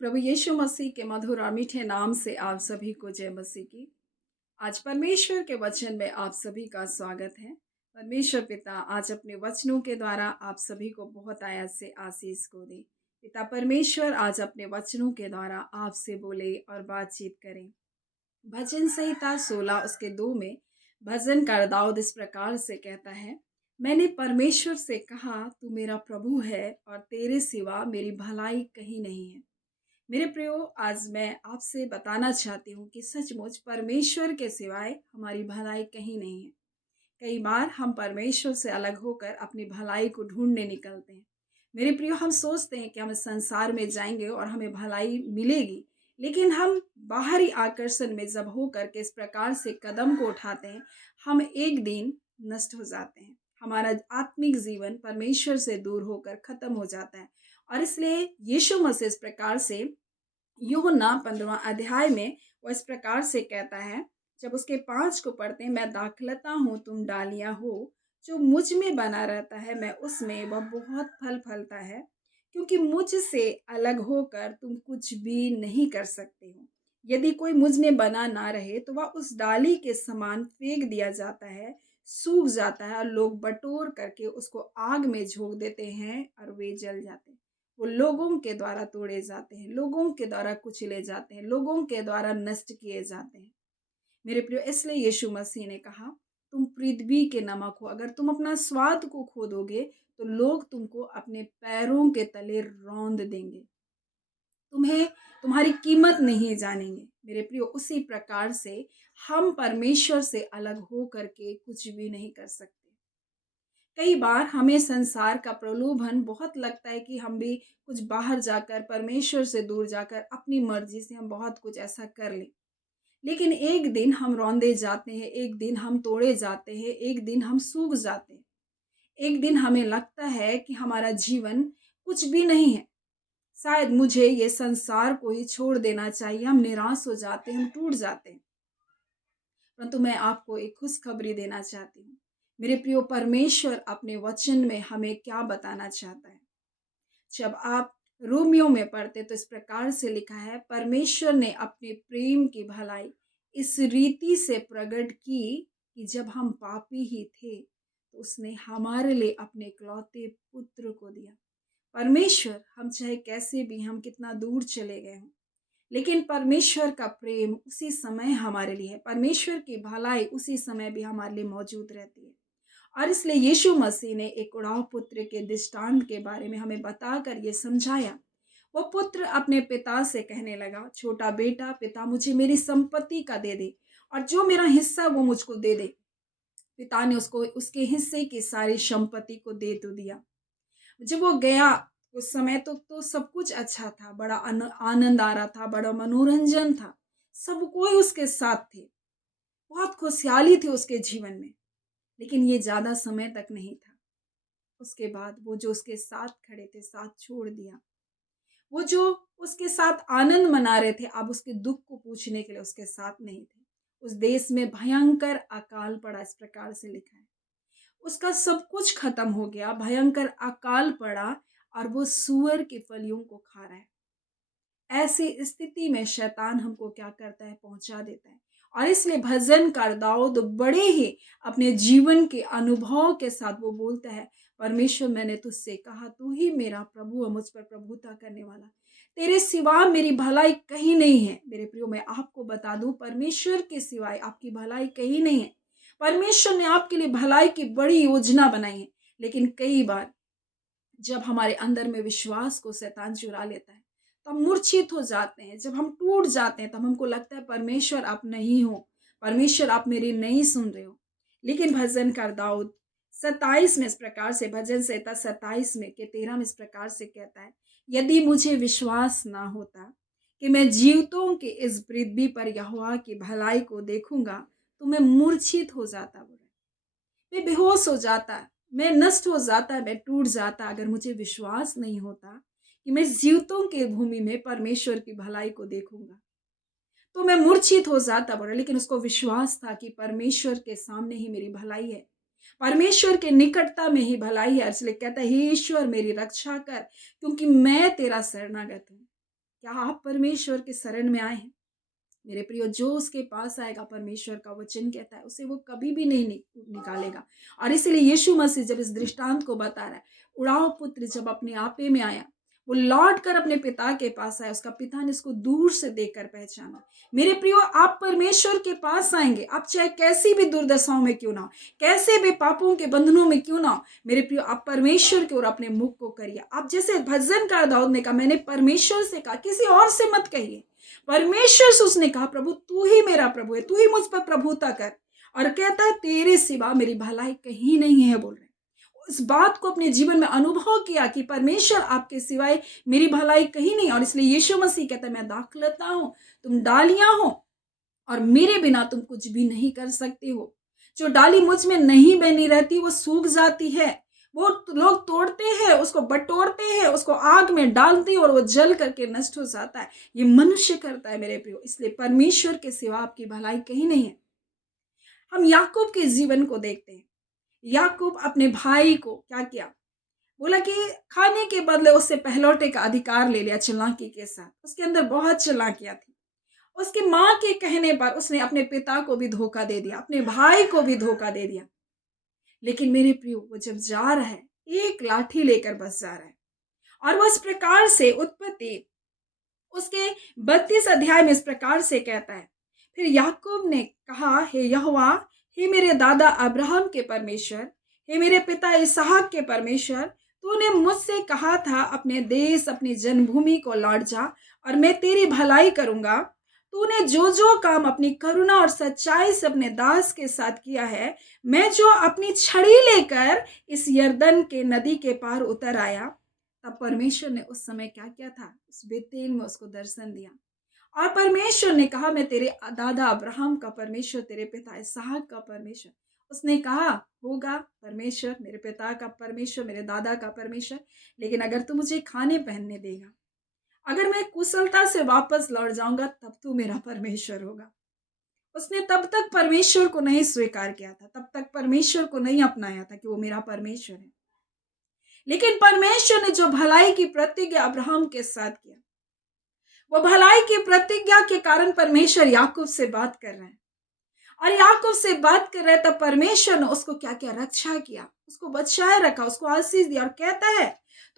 प्रभु यीशु मसीह के मधुर और मीठे नाम से आप सभी को जय मसीह की। आज परमेश्वर के वचन में आप सभी का स्वागत है। परमेश्वर पिता आज अपने वचनों के द्वारा आप सभी को बहुत आयत से आशीष को दे। पिता परमेश्वर आज अपने वचनों के द्वारा आपसे बोले और बातचीत करें। भजन संहिता 16 उसके 2 में भजनकार दाऊद इस प्रकार से कहता है, मैंने परमेश्वर से कहा तू मेरा प्रभु है और तेरे सिवा मेरी भलाई कहीं नहीं है। मेरे प्रियो, आज मैं आपसे बताना चाहती हूँ कि सचमुच परमेश्वर के सिवाय हमारी भलाई कहीं नहीं है। कई बार हम परमेश्वर से अलग होकर अपनी भलाई को ढूंढने निकलते हैं। मेरे प्रियो, हम सोचते हैं कि हम इस संसार में जाएंगे और हमें भलाई मिलेगी, लेकिन हम बाहरी आकर्षण में जब होकर के इस प्रकार से कदम को उठाते हैं, हम एक दिन नष्ट हो जाते हैं। हमारा आत्मिक जीवन परमेश्वर से दूर होकर खत्म हो जाता है। और इसलिए यीशु मसीह इस प्रकार से यूहन्ना 15वां अध्याय में वो इस प्रकार से कहता है, जब उसके 5 को पढ़ते हैं, मैं दाखलता हूँ तुम डालियाँ हो, जो मुझ में बना रहता है मैं उसमें, वह बहुत फल फलता है, क्योंकि मुझसे अलग होकर तुम कुछ भी नहीं कर सकते हो। यदि कोई मुझ में बना ना रहे तो वह उस डाली के समान फेंक दिया जाता है, सूख जाता है और लोग बटोर करके उसको आग में झोंक देते हैं और वे जल जाते हैं। वो लोगों के द्वारा तोड़े जाते हैं, लोगों के द्वारा कुचले जाते हैं, लोगों के द्वारा नष्ट किए जाते हैं। मेरे प्रियो, इसलिए यीशु मसीह ने कहा, तुम पृथ्वी के नमक हो। अगर तुम अपना स्वाद को खो दोगे तो लोग तुमको अपने पैरों के तले रौंद देंगे, तुम्हें तुम्हारी कीमत नहीं जानेंगे। मेरे प्रियो, उसी प्रकार से हम परमेश्वर से अलग हो करके कुछ भी नहीं कर सकते। कई बार हमें संसार का प्रलोभन बहुत लगता है कि हम भी कुछ बाहर जाकर, परमेश्वर से दूर जाकर अपनी मर्जी से हम बहुत कुछ ऐसा कर लें। लेकिन एक दिन हम रौंदे जाते हैं, एक दिन हम तोड़े जाते हैं, एक दिन हम सूख जाते हैं। एक दिन हमें लगता है कि हमारा जीवन कुछ भी नहीं है। शायद मुझे ये संसार को ही छोड़ देना चाहिए। हम निराश हो जाते हैं, हम टूट जाते हैं। परंतु मैं आपको एक खुशखबरी देना चाहती हूँ। मेरे प्रियो, परमेश्वर अपने वचन में हमें क्या बताना चाहता है। जब आप रोमियो में पढ़ते तो इस प्रकार से लिखा है, परमेश्वर ने अपने प्रेम की भलाई इस रीति से प्रकट की कि जब हम पापी ही थे तो उसने हमारे लिए अपने इकलौते पुत्र को दिया। परमेश्वर, हम चाहे कैसे भी, हम कितना दूर चले गए हों, लेकिन परमेश्वर का प्रेम उसी समय हमारे लिए है। परमेश्वर की भलाई उसी समय भी हमारे लिए मौजूद रहती है। और इसलिए यीशु मसीह ने एक उड़ाव पुत्र के दृष्टांत के बारे में हमें बताकर ये समझाया। वो पुत्र अपने पिता से कहने लगा, छोटा बेटा, पिता मुझे मेरी संपत्ति का दे दे और जो मेरा हिस्सा वो मुझको दे दे। पिता ने उसको उसके हिस्से की सारी संपत्ति को दे तो दिया। जब वो गया, उस समय तो सब कुछ अच्छा था, बड़ा आनंद आ रहा था, बड़ा मनोरंजन था, सब कोई उसके साथ थे, बहुत खुशहाली थी उसके जीवन में। लेकिन ये ज्यादा समय तक नहीं था। उसके बाद वो जो उसके साथ खड़े थे, साथ छोड़ दिया। वो जो उसके साथ आनंद मना रहे थे, अब उसके दुख को पूछने के लिए उसके साथ नहीं थे। उस देश में भयंकर अकाल पड़ा, इस प्रकार से लिखा है। उसका सब कुछ खत्म हो गया, भयंकर अकाल पड़ा और वो सूअर की फलियों को खा रहा है। ऐसी स्थिति में शैतान हमको क्या करता है, पहुंचा देता है। और इसलिए भजनकार दाऊद बड़े ही अपने जीवन के अनुभव के साथ वो बोलता है, परमेश्वर मैंने तुझसे कहा, तू ही मेरा प्रभु है, मुझ पर प्रभुता करने वाला, तेरे सिवा मेरी भलाई कहीं नहीं है। मेरे प्रियो, मैं आपको बता दूं, परमेश्वर के सिवाय आपकी भलाई कहीं नहीं है। परमेश्वर ने आपके लिए भलाई की बड़ी योजना बनाई है, लेकिन कई बार जब हमारे अंदर में विश्वास को शैतान चुरा लेता है तो हम मूर्छित हो जाते हैं। जब हम टूट जाते हैं तब हमको लगता है, परमेश्वर आप नहीं हो, परमेश्वर आप मेरी नहीं सुन रहे हो। लेकिन भजनकार दाऊद 27 में इस प्रकार से, भजन संहिता 27 में के 13 में इस प्रकार से कहता है, यदि मुझे विश्वास ना होता कि मैं जीवतों के इस पृथ्वी पर यहोवा की भलाई को देखूंगा तो मैं मूर्छित हो जाता, मैं बेहोश हो जाता, मैं नष्ट हो जाता, मैं टूट जाता, अगर मुझे विश्वास नहीं होता कि मैं जीवतों के भूमि में परमेश्वर की भलाई को देखूंगा तो मैं मूर्छित हो जाता। बोला, लेकिन उसको विश्वास था कि परमेश्वर के सामने ही मेरी भलाई है, परमेश्वर के निकटता में ही भलाई है। इसलिए कहता है, हे ईश्वर मेरी रक्षा कर, क्योंकि मैं तेरा शरणागत हूँ। क्या आप परमेश्वर के शरण में आए हैं? मेरे प्रियो, जो उसके पास आएगा, परमेश्वर का वचन कहता है उसे वो कभी भी नहीं निकालेगा। और इसलिए यीशु मसीह जब इस दृष्टांत को बता रहा है, उड़ाव पुत्र जब अपने आपे में आया, वो लौट कर अपने पिता के पास आया, उसका पिता ने उसको दूर से देखकर पहचाना। मेरे प्रियो, आप परमेश्वर के पास आएंगे, आप चाहे कैसी भी दुर्दशाओं में क्यों ना हो, कैसे भी पापों के बंधनों में क्यों ना हो, मेरे प्रियो, आप परमेश्वर की ओर अपने मुख को करिए। आप जैसे भजनकार दाऊद ने कहा, मैंने परमेश्वर से कहा, किसी और से मत कहिए। परमेश्वर से उसने कहा, प्रभु तू ही मेरा प्रभु है, तू ही मुझ पर प्रभुता कर। और कहता है, तेरे सिवा मेरी भलाई कहीं नहीं है, बोल रहे। इस बात को अपने जीवन में अनुभव किया कि परमेश्वर आपके सिवाय मेरी भलाई कहीं नहीं। और इसलिए यीशु मसीह कहता है, मैं दाखलता हूं, तुम डालियां हो, और मेरे बिना तुम कुछ भी नहीं कर सकते हो। जो डाली मुझ में नहीं बनी रहती वो सूख जाती है। वो लोग तोड़ते हैं, उसको बटोरते हैं, उसको आग में डालते हैं और वो जल करके नष्ट हो जाता है। ये मनुष्य करता है मेरे प्रियो। इसलिए परमेश्वर के सिवा आपकी भलाई कहीं नहीं है। हम याकूब के जीवन को देखते हैं। याकूब अपने भाई को क्या किया, बोला कि खाने के बदले उससे पहलौठे का अधिकार ले लिया चालाकी के साथ। उसके अंदर बहुत चालाकियां थी। उसकी माँ के कहने पर उसने अपने पिता को भी धोखा दे दिया, अपने भाई को भी धोखा दे दिया। लेकिन मेरे प्रियो, वो जब जा रहा है, एक लाठी लेकर बस जा रहा है। और वो इस प्रकार से उत्पत्ति उसके 32 अध्याय में इस प्रकार से कहता है, फिर याकूब ने कहा, हे यहोवा, हे मेरे दादा अब्राहम के परमेश्वर, हे मेरे पिता इसहाक के परमेश्वर, तूने मुझसे कहा था अपने देश अपनी जन्मभूमि को लौट जा और मैं तेरी भलाई करूंगा। तूने जो जो काम अपनी करुणा और सच्चाई से अपने दास के साथ किया है, मैं जो अपनी छड़ी लेकर इस यरदन के नदी के पार उतर आया। तब परमेश्वर ने उस समय क्या किया था, उस बेतेल में उसको दर्शन दिया। और परमेश्वर ने कहा, मैं तेरे दादा अब्राहम का परमेश्वर, तेरे पिता इसहाक का परमेश्वर। उसने कहा, होगा परमेश्वर, मेरे पिता का परमेश्वर, मेरे दादा का परमेश्वर, लेकिन अगर तू मुझे खाने पहनने देगा, अगर मैं कुशलता से वापस लौट जाऊंगा, तब तू मेरा परमेश्वर होगा। उसने तब तक परमेश्वर को नहीं स्वीकार किया था, तब तक परमेश्वर को नहीं अपनाया था कि वो मेरा परमेश्वर है। लेकिन परमेश्वर ने जो भलाई की प्रतिज्ञा अब्राहम के साथ किया, वो भलाई की प्रतिज्ञा के कारण परमेश्वर याकूब से बात कर रहे हैं। और याकूब से बात कर रहे, तब परमेश्वर ने उसको क्या क्या रक्षा किया, उसको बचाए रखा, उसको आशीष दिया। और कहता है,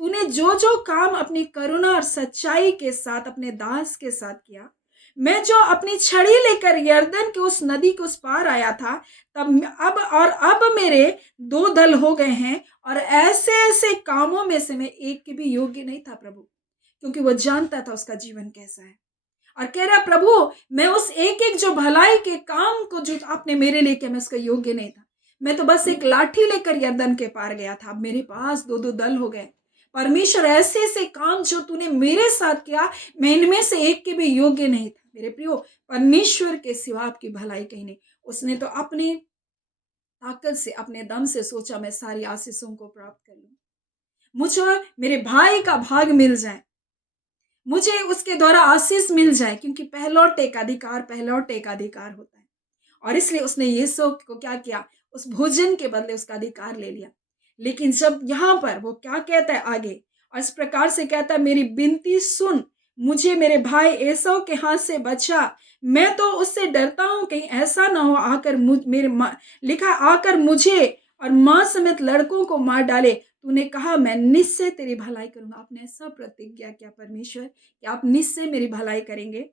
तूने जो जो काम अपनी करुणा और सच्चाई के साथ अपने दास के साथ किया, मैं जो अपनी छड़ी लेकर यरदन के उस नदी के उस पार आया था, अब मेरे दो दल हो गए हैं, और ऐसे ऐसे कामों में से मैं एक के भी योग्य नहीं था प्रभु। क्योंकि वो जानता था उसका जीवन कैसा है। और कह रहा, प्रभु मैं उस एक एक जो भलाई के काम को जो आपने मेरे लिए किया, मैं उसका योग्य नहीं था। मैं तो बस एक लाठी लेकर यरदन के पार गया था, अब मेरे पास दो दो दल हो गए। परमेश्वर, ऐसे ऐसे काम जो तूने मेरे साथ किया, मैं इनमें से एक के भी योग्य नहीं था। मेरे प्रियो, परमेश्वर के सिवा आपकी भलाई कहीं नहीं। उसने तो अपनी ताकत से, अपने दम से सोचा, मैं सारी आशीषों को प्राप्त कर लूं, मुझे मेरे भाई का भाग मिल जाए, मुझे उसके द्वारा आशीष मिल जाए, क्योंकि पहलौठे का अधिकार पहलौठे का अधिकार होता है। और इसलिए उसने यीशु को क्या किया, उस भोजन के बदले उसका अधिकार ले लिया। लेकिन जब यहाँ पर वो क्या कहता है आगे, और इस प्रकार से कहता है, मेरी विनती सुन, मुझे मेरे भाई एसाव के हाथ से बचा। मैं तो उससे डरता हूं, कहीं ऐसा ना हो आकर मेरे माँ लिखा, आकर मुझे और माँ समेत लड़कों को मार डाले। तूने कहा, मैं निश्चय तेरी भलाई करूंगा। आपने ऐसा प्रतिज्ञा किया परमेश्वर कि आप निश्चय मेरी भलाई करेंगे,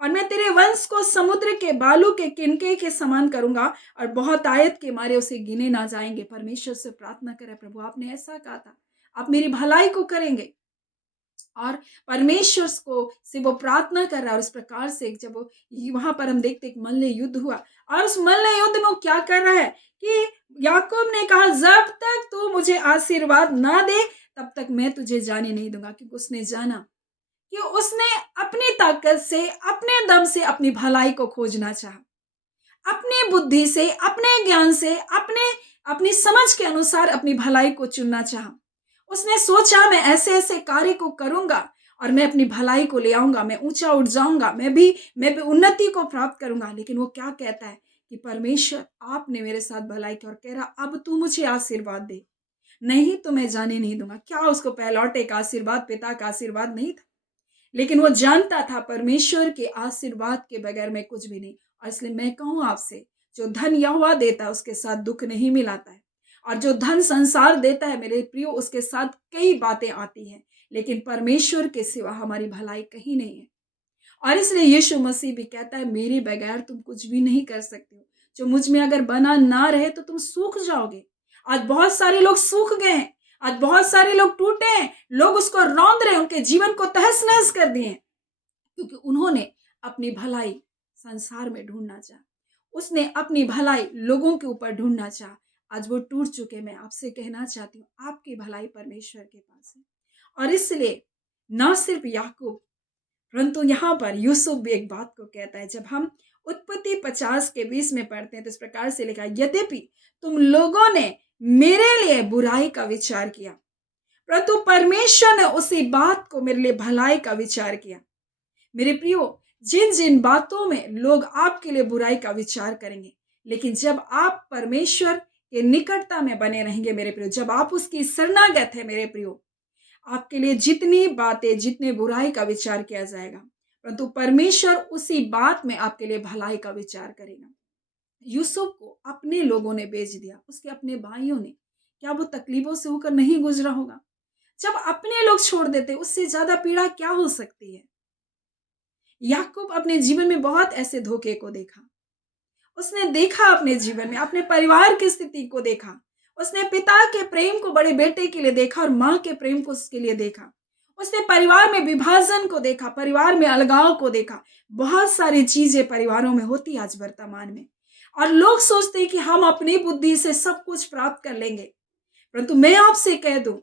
और मैं तेरे वंश को समुद्र के बालू के किनके के समान करूंगा, और बहुत आयत के मारे उसे गिने ना जाएंगे। परमेश्वर से प्रार्थना करे, प्रभु आपने ऐसा कहा था, आप मेरी भलाई को करेंगे। और परमेश्वर को से वो प्रार्थना कर रहा है। और इस प्रकार से जब वहां पर हम देखते एक मल्ल युद्ध हुआ, और उस मल्ल युद्ध में वो क्या कर रहा है कि याकूब ने कहा, जब तक तू मुझे आशीर्वाद ना दे, तब तक मैं तुझे जाने नहीं दूंगा। क्योंकि उसने जाना कि उसने अपनी ताकत से, अपने दम से अपनी भलाई को खोजना चाहा, अपनी बुद्धि से, अपने ज्ञान से, अपनी समझ के अनुसार अपनी भलाई को चुनना चाहा। उसने सोचा, मैं ऐसे ऐसे कार्य को करूंगा और मैं अपनी भलाई को ले आऊंगा, मैं ऊंचा उठ जाऊंगा, मैं भी उन्नति को प्राप्त करूंगा। लेकिन वो क्या कहता है कि परमेश्वर आपने मेरे साथ भलाई की, और कह रहा, अब तू मुझे आशीर्वाद दे, नहीं तो मैं जाने नहीं दूंगा। क्या उसको पहलौठे का आशीर्वाद, पिता का आशीर्वाद नहीं था? लेकिन वो जानता था परमेश्वर के आशीर्वाद के बगैर मैं कुछ भी नहीं। और इसलिए मैं कहूँ आपसे, जो धन यहोवा देता है उसके साथ दुख नहीं मिलाता है, और जो धन संसार देता है मेरे प्रियो उसके साथ कई बातें आती हैं, लेकिन परमेश्वर के सिवा हमारी भलाई कहीं नहीं है। और इसलिए यीशु मसीह भी कहता है, मेरे बगैर तुम कुछ भी नहीं कर सकते हो। जो मुझ में अगर बना ना रहे तो तुम सूख जाओगे। आज बहुत सारे लोग सूख गए हैं, आज बहुत सारे लोग टूटे हैं, लोग उसको रौंद रहे हैं, उनके जीवन को तहस नहस कर दिए हैं, क्योंकि उन्होंने अपनी भलाई संसार में ढूंढना चाहा, उसने अपनी भलाई लोगों के ऊपर ढूंढना चाहा। आज वो टूट चुके। मैं आपसे कहना चाहती हूँ, आपकी भलाई परमेश्वर के पास है। और इसलिए ना सिर्फ याकूब, परंतु यहाँ पर यूसुफ भी एक बात को कहता है। जब हम उत्पत्ति 50 के 20 में पढ़ते हैं तो इस प्रकार से लिखा है, यद्यपि तुम लोगों ने मेरे लिए बुराई का विचार किया, परंतु परमेश्वर ने उसी बात को मेरे लिए भलाई का विचार किया। मेरे प्रियो, जिन जिन बातों में लोग आपके लिए बुराई का विचार करेंगे, लेकिन जब आप परमेश्वर के निकटता में बने रहेंगे मेरे प्रियो, जब आप उसकी शरणागत है मेरे प्रियो, आपके लिए जितनी बातें, जितने बुराई का विचार किया जाएगा, परंतु परमेश्वर उसी बात में आपके लिए भलाई का विचार करेगा। यूसुफ को अपने लोगों ने बेच दिया, उसके अपने भाइयों ने। क्या वो तकलीफों से होकर नहीं गुजरा होगा? जब अपने लोग छोड़ देते, उससे ज्यादा पीड़ा क्या हो सकती है? याकूब अपने जीवन में बहुत ऐसे धोखे को देखा। उसने देखा अपने जीवन में, अपने परिवार की स्थिति को देखा। उसने पिता के प्रेम को बड़े बेटे के लिए देखा और माँ के प्रेम को उसके लिए देखा। उसने परिवार में विभाजन को देखा, परिवार में अलगाव को देखा। बहुत सारी चीजें परिवारों में होती आज वर्तमान में, और लोग सोचते हैं कि हम अपनी बुद्धि से सब कुछ प्राप्त कर लेंगे। परंतु मैं आपसे कह दूं,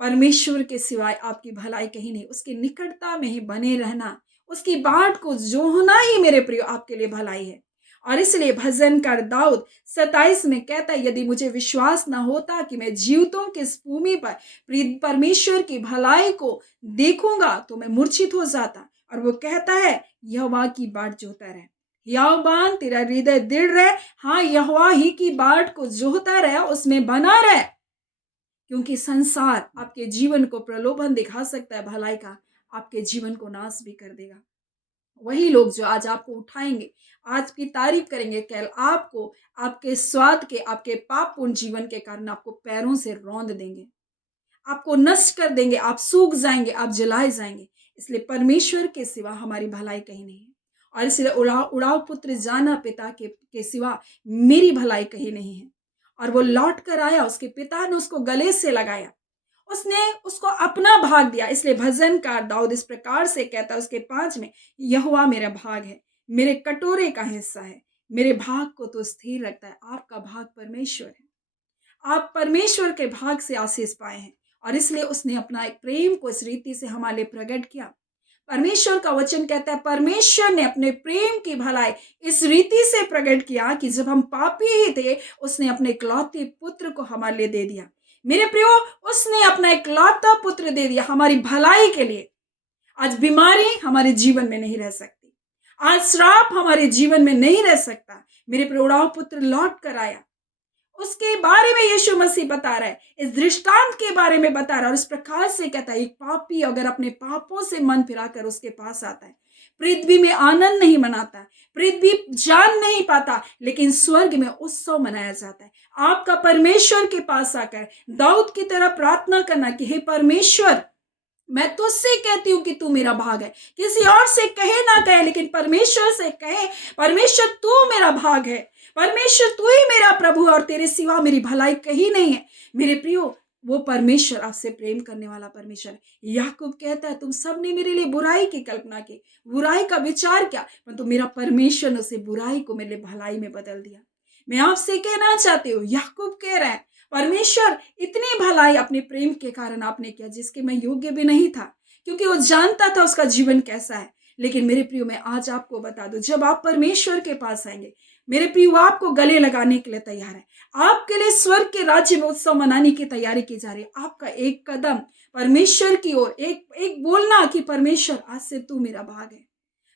परमेश्वर के सिवाय आपकी भलाई कहीं नहीं। उसकी निकटता में ही बने रहना, उसकी बाट को जोहना ही मेरे प्रिय आपके लिए भलाई है। और इसलिए भजनकार दाऊद 27 में कहता है, यदि मुझे विश्वास ना होता कि मैं जीवितों की इस भूमि पर परमेश्वर की भलाई को देखूंगा तो मैं मूर्छित हो जाता। और वो कहता है, यहोवा की बाट जोहता रहे, याबान तेरा हृदय दृढ़ रहे। हाँ, यहोवा ही की बाट को जोहता रहे, उसमें बना रहे, क्योंकि संसार आपके जीवन को प्रलोभन दिखा सकता है भलाई का, आपके जीवन को नाश भी कर देगा। वही लोग जो आज आपको उठाएंगे, आज की तारीफ करेंगे, कल आपको आपके स्वाद के, आपके पापपूर्ण जीवन के कारण आपको पैरों से रौंद देंगे, आपको नष्ट कर देंगे, आप सूख जाएंगे, आप जलाए जाएंगे। इसलिए परमेश्वर के सिवा हमारी भलाई कहीं नहीं है। और इसलिए उड़ाव पुत्र जाना पिता के सिवा मेरी भलाई कहीं नहीं है। और वो लौट कर आया, उसके पिता ने उसको गले से लगाया, उसने उसको अपना भाग दिया। इसलिए भजनकार दाऊद इस प्रकार से कहता है उसके 5 में, यहोवा मेरा भाग है, मेरे कटोरे का हिस्सा है, मेरे भाग को तो स्थिर रखता है। आपका भाग परमेश्वर है, आप परमेश्वर के भाग से आशीष पाए हैं। और इसलिए उसने अपना एक प्रेम को इस रीति से हमारे लिए प्रकट किया। परमेश्वर का वचन कहता है, परमेश्वर ने अपने प्रेम की भलाई इस रीति से प्रकट किया कि जब हम पापी ही थे, उसने अपने इकलौते पुत्र को हमारे लिए दे दिया। मेरे प्रियो, उसने अपना इकलौता पुत्र दे दिया हमारी भलाई के लिए। आज बीमारी हमारे जीवन में नहीं रह सकती, आज श्राप हमारे जीवन में नहीं रह सकता। मेरे प्रियो, पुत्र लौट कर आया, उसके बारे में यीशु मसीह बता रहा है, इस दृष्टांत के बारे में बता रहा है। और इस प्रकार से कहता है, एक पापी अगर अपने पापों से मन फिराकर उसके पास आता है, पृथ्वी में आनंद नहीं मनाता, पृथ्वी जान नहीं पाता, लेकिन स्वर्ग में उत्सव मनाया जाता है। आपका परमेश्वर के पास आकर दाऊद की तरह प्रार्थना करना कि हे परमेश्वर, मैं तुझसे कहती हूं कि तू मेरा भाग है। किसी और से कहे ना कहे, लेकिन परमेश्वर से कहे, परमेश्वर तू मेरा भाग है, परमेश्वर तू ही मेरा प्रभु, और तेरे सिवा मेरी भलाई कहीं नहीं है। मेरे प्रियो, वो परमेश्वर आपसे प्रेम करने वाला परमेश्वर है। याकूब कहता है, तुम सब ने मेरे लिए बुराई की कल्पना की, बुराई का विचार किया, परंतु मेरा परमेश्वर ने उसे बुराई को मेरे लिए भलाई में बदल दिया। मैं आपसे कहना चाहती हूँ, याकूब कह रहा है, परमेश्वर इतनी भलाई अपने प्रेम के कारण आपने किया जिसके मैं योग्य भी नहीं था, क्योंकि वो जानता था उसका जीवन कैसा है। लेकिन मेरे प्रियो, मैं आज आपको बता दूं, जब आप परमेश्वर के पास आएंगे मेरे प्रियो, आपको गले लगाने के लिए तैयार है। आपके लिए स्वर्ग के राज्य में उत्सव मनाने की तैयारी की जा रही है। आपका एक कदम परमेश्वर की ओर, एक बोलना कि परमेश्वर आज से तू मेरा भाग है।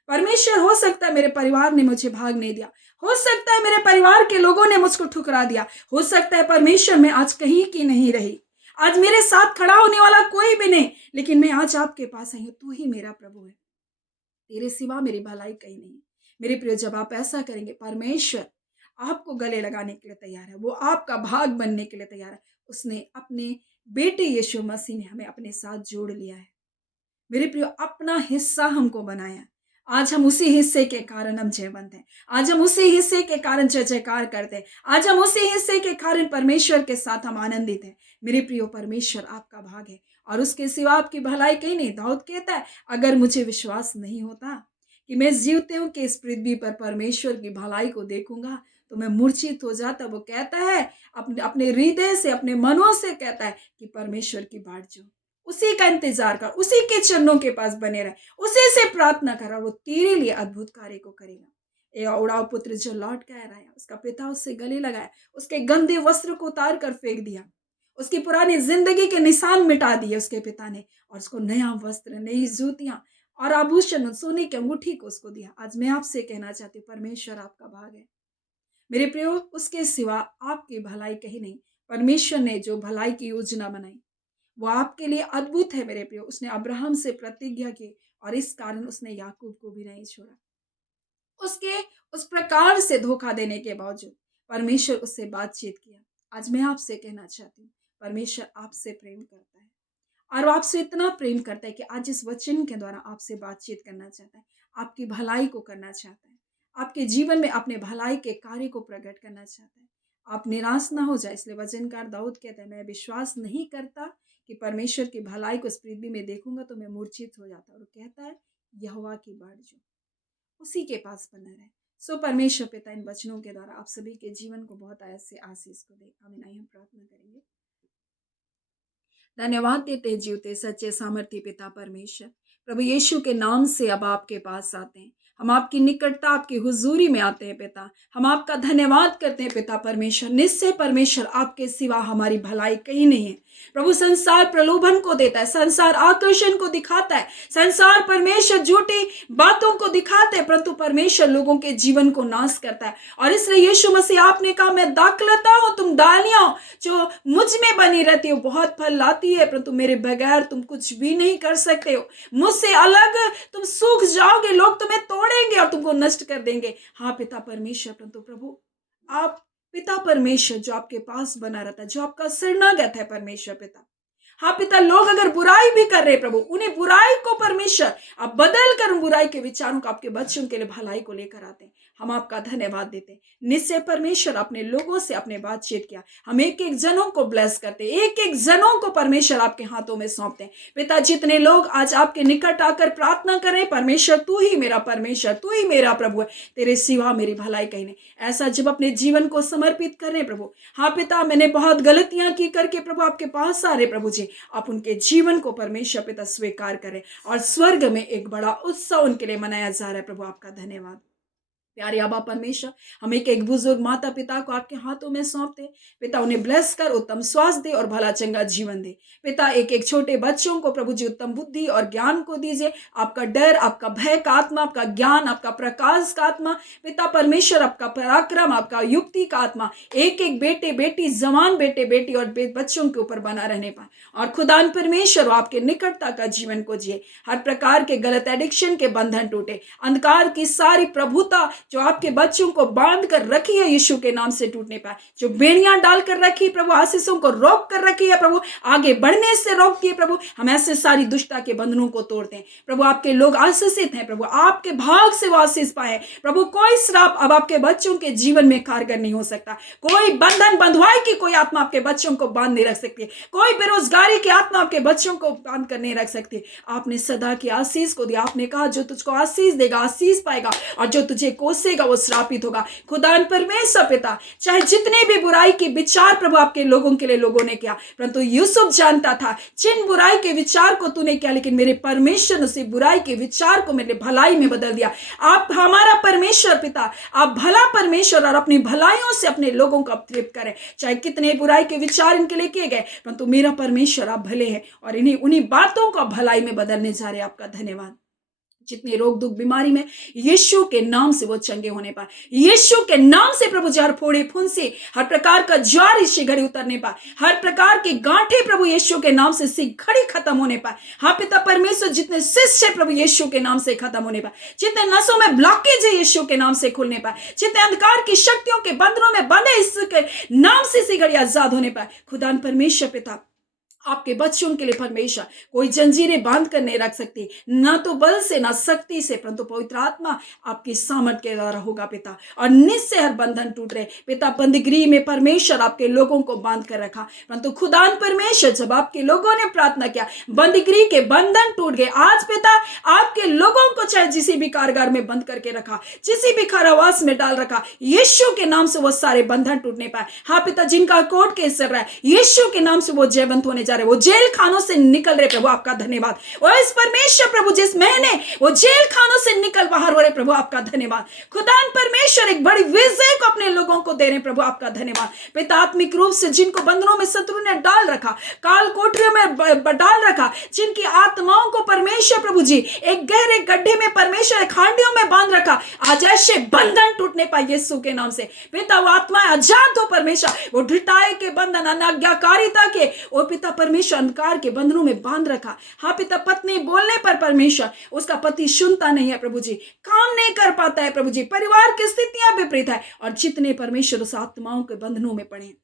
परमेश्वर, हो सकता है मेरे परिवार ने मुझे भाग नहीं दिया, हो सकता है मेरे परिवार के लोगों ने मुझको ठुकरा दिया, हो सकता है परमेश्वर मैं आज कहीं की नहीं रही, आज मेरे साथ खड़ा होने वाला कोई भी नहीं, लेकिन मैं आज आपके पास आई हूँ, तू ही मेरा प्रभु है। तेरे सिवा मेरी भलाई कहीं नहीं है। मेरे प्रिय, जब आप ऐसा करेंगे, परमेश्वर आपको गले लगाने के लिए तैयार है। वो आपका भाग बनने के लिए तैयार है। उसने अपने बेटे यीशु मसीह ने हमें अपने साथ जोड़ लिया है। मेरे प्रियो, अपना हिस्सा हमको बनाया। आज हम उसी हिस्से के कारण हम जयवंत हैं। आज हम उसी हिस्से के कारण जय जयकार करते हैं। आज हम उसी हिस्से के कारण परमेश्वर के साथ हम आनंदित हैं। मेरे प्रियो, परमेश्वर आपका भाग है और उसके सिवा आपकी भलाई कहीं नहीं। दाऊद कहता है, अगर मुझे विश्वास नहीं होता कि मैं जीवते हूँ कि इस पृथ्वी पर परमेश्वर की भलाई को देखूंगा, तो मैं मूर्छित हो जाता। वो कहता है, अपने अपने हृदय से, अपने मनों से कहता है कि परमेश्वर की बाट जो, उसी का इंतजार कर, उसी के चरणों के पास बने रहे, उसी से प्रार्थना कर और वो तेरे लिए अद्भुत कार्य को करेगा। ये उड़ाव पुत्र जो लौट कर आया, उसका पिता उससे गले लगाया, उसके गंदे वस्त्र को उतार कर फेंक दिया, उसकी पुरानी जिंदगी के निशान मिटा दिए उसके पिता ने, और उसको नया वस्त्र, नई जूतियां और आभूषण, सोने की अंगूठी को उसको दिया। आज मैं आपसे कहना चाहती हूँ, परमेश्वर आपका भाग है। मेरे प्रियो, उसके सिवा आपकी भलाई कहीं नहीं। परमेश्वर ने जो भलाई की योजना बनाई, वो आपके लिए अद्भुत है। मेरे प्रियो, उसने अब्राहम से प्रतिज्ञा की और इस कारण उसने याकूब को भी नहीं छोड़ा। उसके उस प्रकार से धोखा देने के बावजूद परमेश्वर उससे बातचीत किया। आज मैं आपसे कहना चाहती हूँ, परमेश्वर आपसे प्रेम करता है और वो आपसे इतना प्रेम करता है कि आज इस वचन के द्वारा आपसे बातचीत करना चाहता है, आपकी भलाई को करना चाहता है, आपके जीवन में अपने भलाई के कार्य को प्रकट करना चाहता है। आप निराश ना हो जाए। इसलिए वचनकार दाऊद कहता है, मैं विश्वास नहीं करता कि परमेश्वर की भलाई को इस पृथ्वी में देखूंगा तो मैं मूर्छित हो जाता। और वो कहता है, यहोवा की बाट जो, उसी के पास बना रहे। सो परमेश्वर पिता इन वचनों के द्वारा आप सभी के जीवन को बहुत ऐसे आशीष को दे। आमीन। आइए हम प्रार्थना करेंगे। धन्यवाद देते जीवते सच्चे सामर्थ्य पिता परमेश्वर, प्रभु यीशु के नाम से अब आपके पास आते हैं। हम आपकी निकटता, आपकी हुजूरी में आते हैं पिता। हम आपका धन्यवाद करते हैं पिता परमेश्वर। निश्चय परमेश्वर, आपके सिवा हमारी भलाई कहीं नहीं है। प्रभु, संसार प्रलोभन को देता है, संसार आकर्षण को दिखाता है, संसार परमेश्वर झूठी बातों को दिखाते हैं, परंतु परमेश्वर लोगों के जीवन को नाश करता है। और इसलिए यीशु मसीह आपने कहा, मैं दाखलता हूं, तुम डालियां हो, जो मुझ में बनी रहती हो बहुत फल लाती है, परंतु मेरे बगैर तुम कुछ भी नहीं कर सकते हो। मुझसे अलग तुम सूख जाओगे, लोग तुम्हें तोड़ेंगे और तुमको नष्ट कर देंगे। हाँ पिता परमेश्वर, परंतु प्रभु आप पिता परमेश्वर जो आपके पास बना रहता है, जो आपका शरणागत है परमेश्वर पिता। हाँ पिता, लोग अगर बुराई भी कर रहे प्रभु, उन्हें बुराई को परमेश्वर आप बदल कर उन बुराई के विचारों को आपके बच्चों के लिए भलाई को लेकर आते हैं। हम आपका धन्यवाद देते हैं। निश्चय परमेश्वर अपने लोगों से अपने बातचीत किया। हम एक एक जनों को ब्लेस करते, एक एक जनों को परमेश्वर आपके हाथों में सौंपते हैं। पिता, जितने लोग आज आपके निकट आकर प्रार्थना करें, परमेश्वर तू ही मेरा परमेश्वर, तू ही मेरा प्रभु है, तेरे सिवा मेरी भलाई कहीं नहीं। ऐसा जब अपने जीवन को समर्पित करें प्रभु, हाँ पिता, मैंने बहुत गलतियां की करके प्रभु आपके पास आ रहे प्रभु जी, आप उनके जीवन को परमेश्वर पिता स्वीकार करें और स्वर्ग में एक बड़ा उत्सव उनके लिए मनाया जा रहा है प्रभु। आपका धन्यवाद। प्यारे आबा परमेश्वर, हम एक एक बुजुर्ग माता पिता को आपके हाथों में सौंपते। पिता, उन्हें ब्लेस कर उत्तम स्वास्थ्य दे और भला चंगा जीवन दे। पिता, एक एक छोटे बच्चों को प्रभु जी उत्तम बुद्धि और ज्ञान को दीजिए। आपका डर, आपका भय का आत्मा, आपका ज्ञान, आपका प्रकाश का आत्मा, पिता परमेश्वर आपका पराक्रम, आपका युक्ति का आत्मा एक एक बेटे बेटी, जवान बेटे बेटी और बच्चों के ऊपर बना रहने पाए। और खुदान परमेश्वर आपके निकटता का जीवन को जिए। हर प्रकार के गलत एडिक्शन के बंधन टूटे, अंधकार की सारी प्रभुता जो आपके बच्चों को बांध कर रखी है यीशु के नाम से टूटने पाए। जो बेड़ियां डालकर रखी प्रभु, आशीषों को रोक कर रखी है प्रभु, आगे बढ़ने से रोकती है प्रभु, हम ऐसे सारी दुष्टता के बंधनों को तोड़ते हैं प्रभु। आपके लोग आशीषित हैं प्रभु, आपके भाग से वो आशीष पाए प्रभु। कोई श्राप अब आपके बच्चों के जीवन में कारगर नहीं हो सकता। कोई बंधन बंधुआई की कोई आत्मा आपके बच्चों को बांध नहीं रख सकती। कोई बेरोजगारी की आत्मा आपके बच्चों को बांध कर नहीं रख सकती। आपने सदा की आशीष को दिया। आपने कहा, जो तुझको आशीष देगा आशीष पाएगा और जो तुझे कोसेगा वो श्रापित होगा। खुदान परमेश्वर पिता, चाहे जितने भी बुराई के विचार प्रभु आपके लोगों के लिए लोगों ने किया, परंतु यूसुफ जानता था जिन बुराई के विचार को तूने किया, लेकिन मेरे परमेश्वर ने उसी बुराई के विचार को मेरे भलाई में बदल दिया। आप हमारा परमेश्वर पिता, आप भला परमेश्वर, और अपनी भलाइयों से अपने लोगों को तृप्त करें। चाहे कितने बुराई के विचार इनके लिए किए गए, परंतु मेरा परमेश्वर आप भले हैं और इन्हीं उन्हीं बातों को भलाई में बदलने जा रहे हैं। आपका धन्यवाद। जितने रोग दुख बीमारी में, यीशु के नाम से वो चंगे होने पाए। यीशु के नाम से प्रभु जी हर फोड़े फुंसी, हर प्रकार का ज्वार इसी घड़ी उतरने पाए। हर प्रकार के गांठे प्रभु यीशु के नाम से इसी घड़ी खत्म होने पाए। हाँ पिता परमेश्वर, जितने शिष्य है प्रभु यीशु के नाम से खत्म होने पाए। जितने नसों में ब्लॉकेज है यीशु के नाम से खुलने पाए। जितने अंधकार की शक्तियों के बंधनों में बंधे यीशु के नाम से इसी घड़ी आजाद होने पाए। खुदा परमेश्वर पिता, आपके बच्चों के लिए परमेश्वर कोई जंजीरें बांध कर नहीं रख सकती, ना तो बल से ना शक्ति से, परंतु पवित्र आत्मा आपकी सामर्थ के द्वारा होगा पिता। और निश्चय हर बंधन टूट रहे पिता। बंदगी में परमेश्वर आपके लोगों को बांध कर रखा, परंतु खुदान परमेश्वर जब आपके लोगों ने प्रार्थना किया, बंदगी के बंधन टूट गए। आज पिता आपके लोगों को चाहे जिसी भी कारागार में बंद करके रखा, जिसी भी कारावास में डाल रखा, यीशु के नाम से वो सारे बंधन टूटने पाए। हाँ पिता, जिनका कोर्ट केस चल रहा है, यीशु के नाम से वो जयवंत होने जा रहे, वो जेल खानों से निकल रहे प्रभु, आपका धन्यवाद। और इस परमेश्वर प्रभु जिस महीने वो जेल खानों से निकल बाहर हो रहे प्रभु, आपका धन्यवाद। खुदान परमेश्वर एक बड़ी विजय को अपने लोगों को दे रहे प्रभु, आपका धन्यवाद। पिता आत्मिक रूप से जिनको बंधनों में शत्रु ने डाल रखा, काल कोठरियों में डाल रखा, जिनकी आत्माओं को परमेश्वर प्रभु जी एक गहरे गड्ढे में परमेश्वर खांडियों में बांध रखा, आज ऐसे बंधन टूटने पाए यीशु के नाम से। पिता वो आत्माएं आजाद हो परमेश्वर, वो ढिठाई के बंधन, अनाज्ञाकारिता के, ओ पिता परमेश्वर अंधकार के बंधनों में बांध रखा। हाँ पिता, पत्नी बोलने पर परमेश्वर उसका पति सुनता नहीं है प्रभु जी, काम नहीं कर पाता है प्रभु जी, परिवार की स्थितियां विपरीत है, और जितने परमेश्वर उस आत्माओं के बंधनों में पड़े,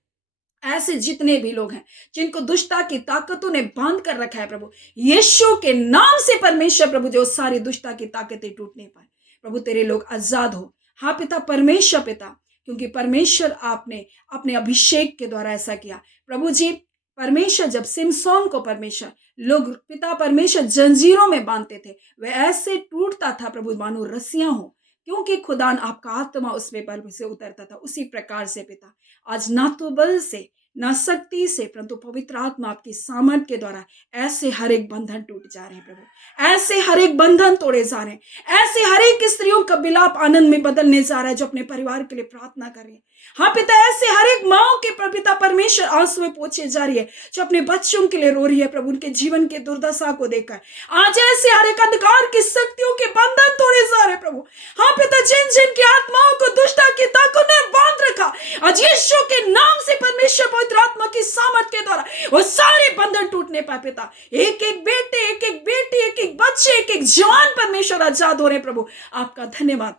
ऐसे जितने भी लोग हैं जिनको दुष्टता की ताकतों ने बांध कर रखा है प्रभु, यीशु के नाम से परमेश्वर प्रभु जो सारी दुष्टता की ताकतें टूटने पाए प्रभु, तेरे लोग आजाद हो। हाँ पिता परमेश्वर पिता, क्योंकि परमेश्वर आपने अपने अभिषेक के द्वारा ऐसा किया प्रभु जी। परमेश्वर जब सिमसोन को परमेश्वर लोग पिता परमेश्वर जंजीरों में बांधते थे, वह ऐसे टूटता था प्रभु मानो रस्सियां हो, क्योंकि खुदान आपका आत्मा उसमें बल से उतरता था। उसी प्रकार से पिता आज ना तो बल से ना शक्ति से, परंतु पवित्र आत्मा आपकी सामर्थ के द्वारा ऐसे हर एक बंधन टूट जा रहे हैं प्रभु, ऐसे हर एक बंधन तोड़े जा रहे हैं, ऐसे हर एक स्त्रियों का विलाप आनंद में बदलने जा रहा है जो अपने परिवार के लिए प्रार्थना कर रही है। हाँ पिता, ऐसे हर एक माओ के पिता परमेश्वर आंसू में पोछे जा रही है जो अपने बच्चों के लिए रो रही है प्रभु, उनके जीवन के दुर्दशा को देखकर आज ऐसे हर एक अंधकार की शक्तियों के बंधन तोड़े जा रहे प्रभु। हाँ पिता, जिन जिन की आत्माओं को दुष्टता की ताकतों ने बांध रखा, आज यीशु के नाम से परमेश्वर पवित्र आत्मा की सामर्थ के द्वारा वो सारे बंधन टूटने पाए पिता। एक एक बेटे, एक एक बेटी, एक एक बच्चे, एक एक जवान परमेश्वर आजाद हो रहे प्रभु, आपका धन्यवाद।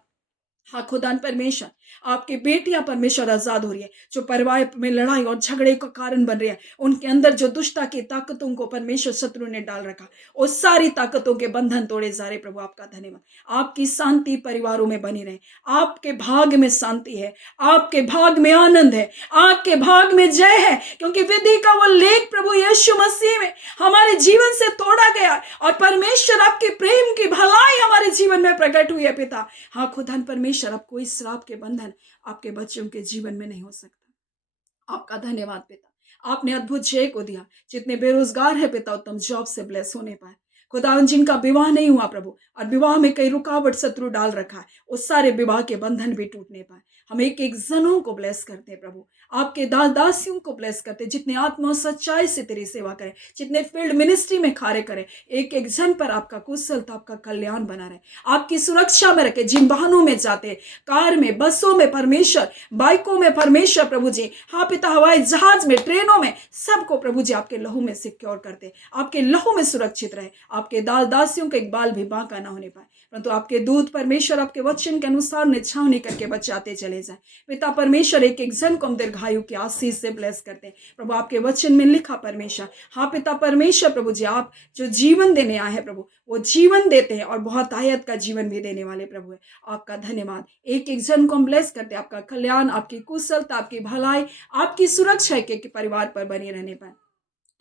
हाँ खुदान परमेश्वर, आपकी बेटियां परमेश्वर आजाद हो रही है जो परिवार में लड़ाई और झगड़े का कारण बन रही है, उनके अंदर जो दुष्टता की ताकतों को परमेश्वर शत्रु ने डाल रखा, वो सारी ताकतों के बंधन तोड़े जा रहे प्रभु, आपका धन्यवाद। आपकी शांति परिवारों में बनी रहे, आपके भाग में शांति है, आपके भाग में आनंद है, आपके भाग में जय है, क्योंकि विधि का वो लेख प्रभु यीशु मसीह में हमारे जीवन से तोड़ा गया और परमेश्वर आपके प्रेम की भलाई हमारे जीवन में प्रकट हुई है पिता। हाँ खुदान परमेश्वर, अब कोई श्राप के बंधन आपके बच्चों के जीवन में नहीं हो सकता। आपका धन्यवाद पिता, आपने अद्भुत जय को दिया। जितने बेरोजगार है पिता, उत्तम जॉब से ब्लेस होने पाए खुदा, जिनका विवाह नहीं हुआ प्रभु और विवाह में कई रुकावट शत्रु डाल रखा है, उस सारे विवाह के बंधन भी टूटने पाए। हम एक एक जनों को ब्लेस करते हैं प्रभु, आपके दास दासियों को ब्लेस करते, जितने आत्मा सच्चाई से तेरी सेवा करें, जितने फील्ड मिनिस्ट्री में कार्य करें, एक एक जन पर आपका कुशलता, आपका कल्याण बना रहे, आपकी सुरक्षा में रखे। जिन वाहनों में जाते, कार में, बसों में परमेश्वर, बाइकों में परमेश्वर प्रभु जी, हाँ पिता, हवाई जहाज में, ट्रेनों में, सबको प्रभु जी आपके लहू में सिक्योर करते, आपके लहू में सुरक्षित रहे। आपके दास दासियों का एक बाल भी बांका ना होने पाए, परंतु आपके दूत परमेश्वर आपके वचन के अनुसार निछावनी करके बचाते चले जाए पिता परमेश्वर। एक एक जन को हम दीर्घायु की आशीष से ब्लेस करते हैं प्रभु, आपके वचन में लिखा परमेश्वर, हाँ पिता परमेश्वर प्रभु जी, आप जो जीवन देने आए हैं प्रभु, वो जीवन देते हैं और बहुत आयत का जीवन भी देने वाले प्रभु है, आपका धन्यवाद। एक एक जन को हम ब्लेस करते हैं, आपका कल्याण, आपकी कुशलता, आपकी भलाई, आपकी सुरक्षा एक एक परिवार पर बनी रहने पाए,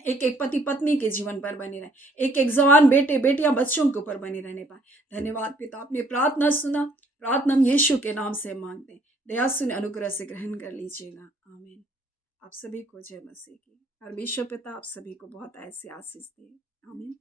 एक एक पति पत्नी के जीवन पर बनी रहे, एक एक जवान बेटे बेटियां बच्चों के ऊपर बनी रहने पाए। धन्यवाद पिता, आपने प्रार्थना सुना, प्रार्थना हम यीशु के नाम से मांगते हैं, दया सुन अनुग्रह से ग्रहण कर लीजिएगा, आमीन। आप सभी को जय मसीह की। परमेश्वर पिता आप सभी को बहुत ऐसे आशीष दे, आमीन।